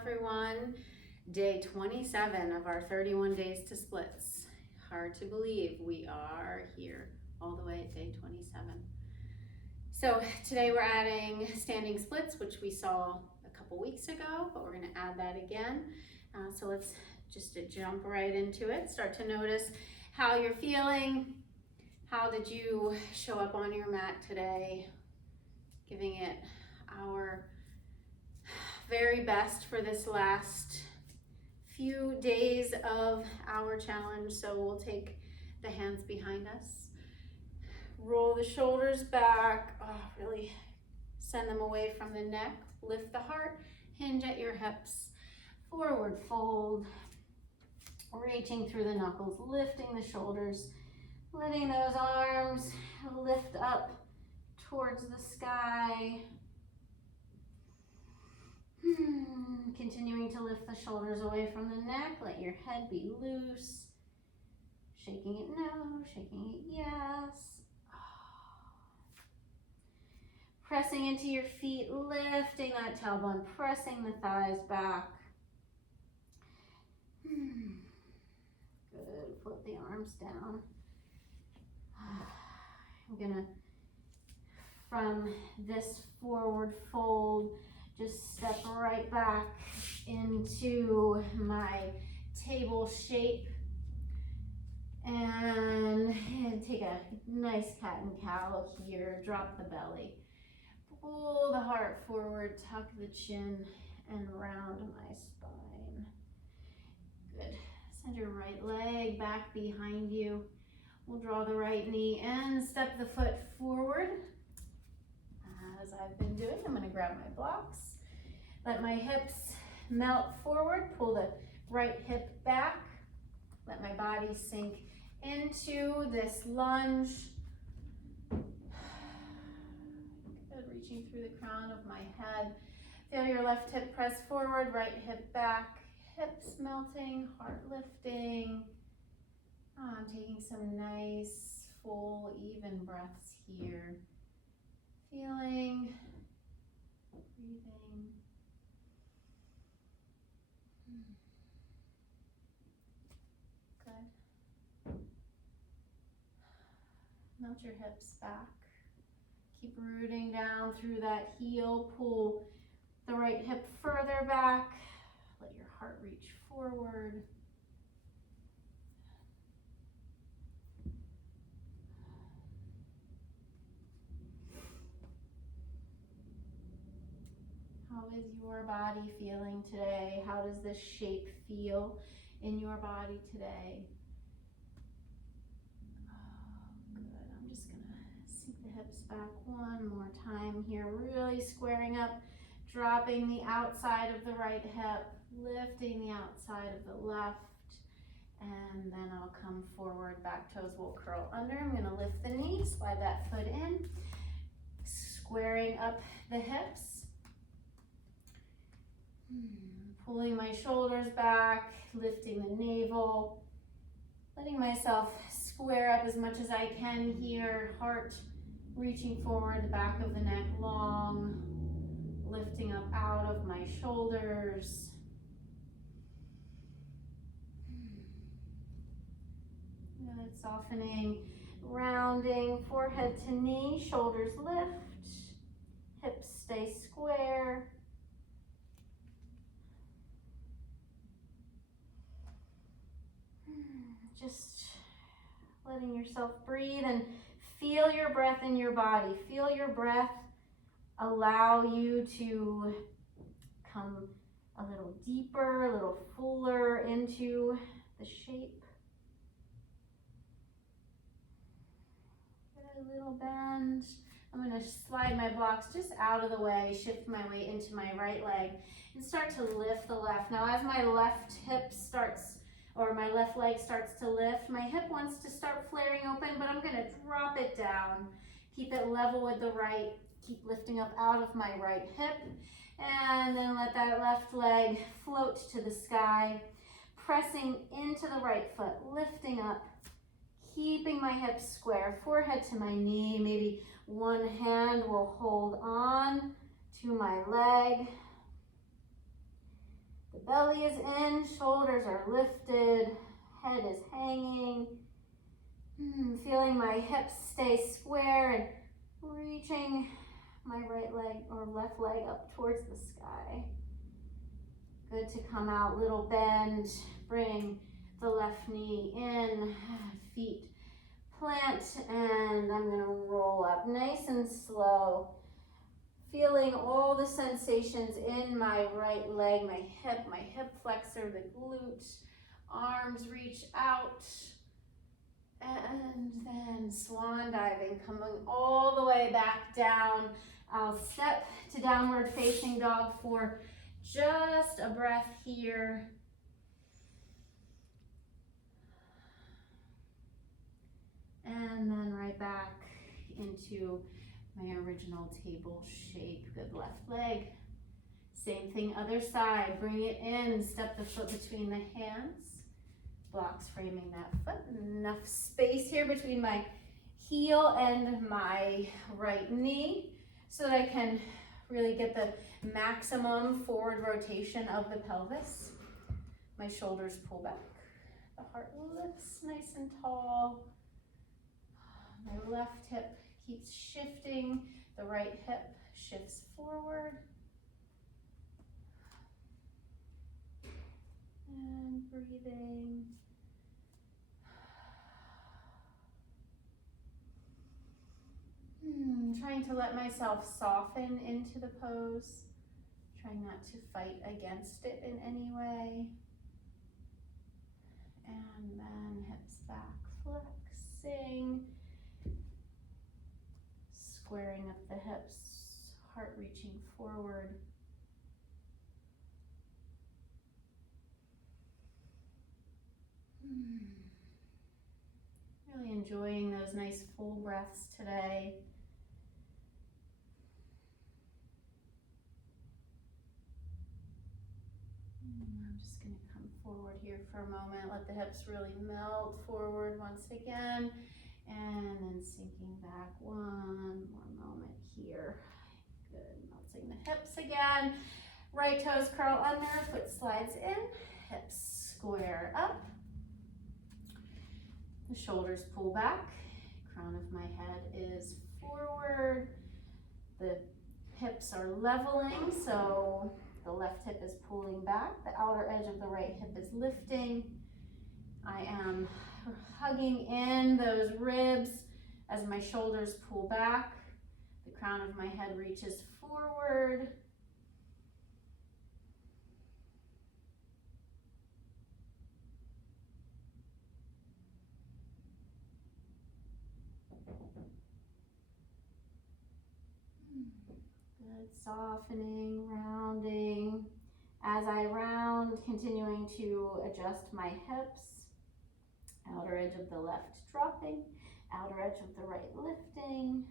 everyone. Day 27 of our 31 days to splits. Hard to believe we are here all the way at day 27. So today we're adding standing splits, which we saw a couple weeks ago, but we're going to add that again. So let's just jump right into it. Start to notice how you're feeling. How did you show up on your mat today? Giving it our very best for this last few days of our challenge. So we'll take the hands behind us. Roll the shoulders back. Really send them away from the neck. Lift the heart. Hinge at your hips. Forward fold. Reaching through the knuckles. Lifting the shoulders. Letting those arms lift up towards the sky. Continuing to lift the shoulders away from the neck. Let your head be loose. Shaking it no, shaking it yes. Pressing into your feet, lifting that tailbone, pressing the thighs back. Good, flip the arms down. I'm gonna, from this forward fold, just step right back into my table shape and take a nice cat and cow here. Drop the belly. Pull the heart forward, tuck the chin, and round my spine. Good. Send your right leg back behind you. We'll draw the right knee and step the foot forward. As I've been doing, I'm going to grab my blocks. Let my hips melt forward. Pull the right hip back. Let my body sink into this lunge. Good, reaching through the crown of my head. Feel your left hip press forward, right hip back. Hips melting, heart lifting. I'm taking some nice, full, even breaths here. Feeling, breathing. Good. Melt your hips back. Keep rooting down through that heel. Pull the right hip further back. Let your heart reach forward. How is your body feeling today? How does this shape feel in your body today? Good. I'm just going to sink the hips back one more time here. Really squaring up, dropping the outside of the right hip, lifting the outside of the left, and then I'll come forward. Back toes will curl under. I'm going to lift the knee, slide that foot in, squaring up the hips. Pulling my shoulders back, lifting the navel, letting myself square up as much as I can here. Heart reaching forward, the back of the neck long, lifting up out of my shoulders. Good, softening, rounding, forehead to knee, shoulders lift, hips stay square. Just letting yourself breathe and feel your breath in your body. Feel your breath allow you to come a little deeper, a little fuller into the shape. Get a little bend. I'm going to slide my blocks just out of the way, shift my weight into my right leg, and start to lift the left. Now as my left hip starts, or my left leg starts to lift, my hip wants to start flaring open, but I'm going to drop it down. Keep it level with the right. Keep lifting up out of my right hip. And then let that left leg float to the sky. Pressing into the right foot, lifting up. Keeping my hips square, forehead to my knee. Maybe one hand will hold on to my leg. The belly is in, shoulders are lifted, head is hanging. Feeling my hips stay square and reaching my right leg or left leg up towards the sky. Good to come out, little bend, bring the left knee in, feet plant, and I'm gonna roll up nice and slow. Feeling all the sensations in my right leg, my hip flexor, the glute, arms reach out, and then swan diving, coming all the way back down. I'll step to downward facing dog for just a breath here. And then right back into my original table shape. Good left leg. Same thing, other side. Bring it in, step the foot between the hands. Blocks framing that foot. Enough space here between my heel and my right knee so that I can really get the maximum forward rotation of the pelvis. My shoulders pull back. The heart lifts nice and tall. My left hip keeps shifting. The right hip shifts forward. And breathing. Trying to let myself soften into the pose. Trying not to fight against it in any way. And then hips back, flexing. Squaring up the hips, heart reaching forward. Really enjoying those nice full breaths today. I'm just going to come forward here for a moment. Let the hips really melt forward once again. And then sinking back, one more moment here. Good, melting the hips again. Right toes curl under, foot slides in, hips square up. The shoulders pull back, crown of my head is forward. The hips are leveling, so the left hip is pulling back. The outer edge of the right hip is lifting. I am hugging in those ribs as my shoulders pull back. The crown of my head reaches forward. Good, softening, rounding. As I round, continuing to adjust my hips. Outer edge of the left dropping, outer edge of the right lifting.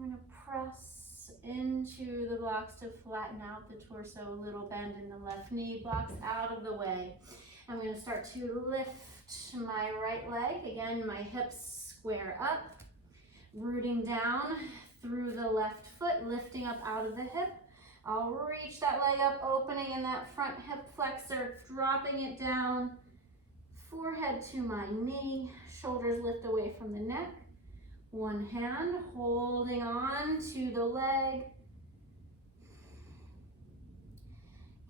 I'm going to press into the blocks to flatten out the torso, a little bend in the left knee, blocks out of the way. I'm going to start to lift my right leg. Again, my hips square up, rooting down through the left foot, lifting up out of the hip. I'll reach that leg up, opening in that front hip flexor, dropping it down, forehead to my knee, shoulders lift away from the neck. One hand holding on to the leg.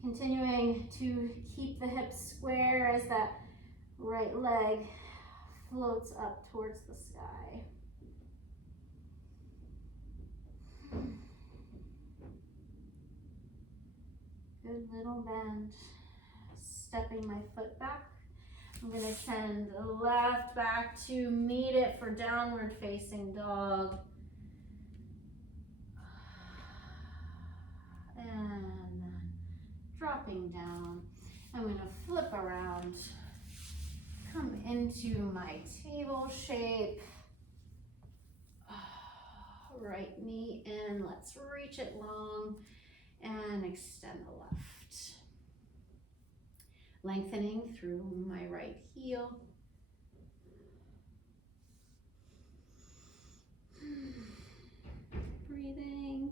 Continuing to keep the hips square as that right leg floats up towards the sky. Good little bend. Stepping my foot back. I'm going to send the left back to meet it for downward facing dog. And then dropping down. I'm going to flip around. Come into my table shape. Right knee in. Let's reach it long. and extend the left. Lengthening through my right heel. Breathing.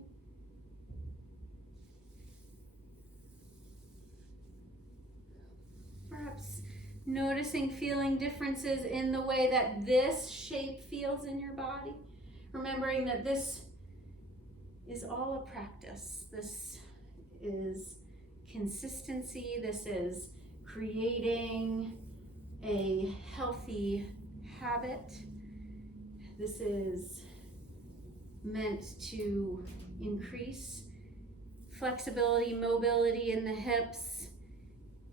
Perhaps noticing, feeling differences in the way that this shape feels in your body. Remembering that this is all a practice. This is consistency. This is creating a healthy habit. This is meant to increase flexibility, mobility in the hips.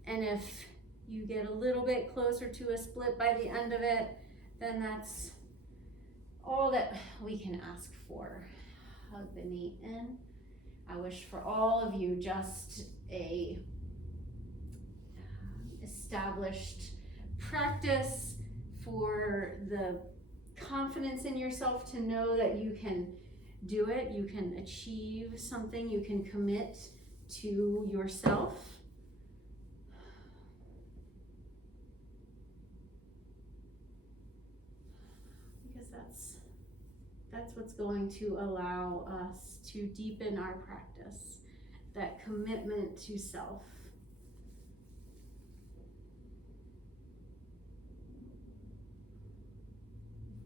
And if you get a little bit closer to a split by the end of it, then that's all that we can ask for. Hug the knee in. I wish for all of you just a established practice for the confidence in yourself to know that you can do it, you can achieve something, you can commit to yourself. Because that's what's going to allow us to deepen our practice, that commitment to self.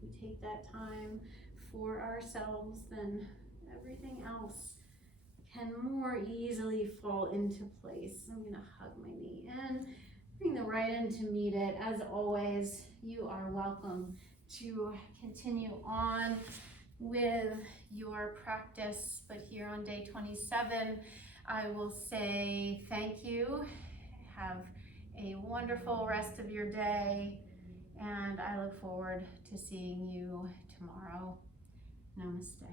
If we take that time for ourselves, then everything else can more easily fall into place. I'm gonna hug my knee in, bring the right in to meet it. As always, you are welcome to continue on with your practice, but here on day 27, I will say thank you. Have a wonderful rest of your day, and I look forward to seeing you tomorrow. Namaste.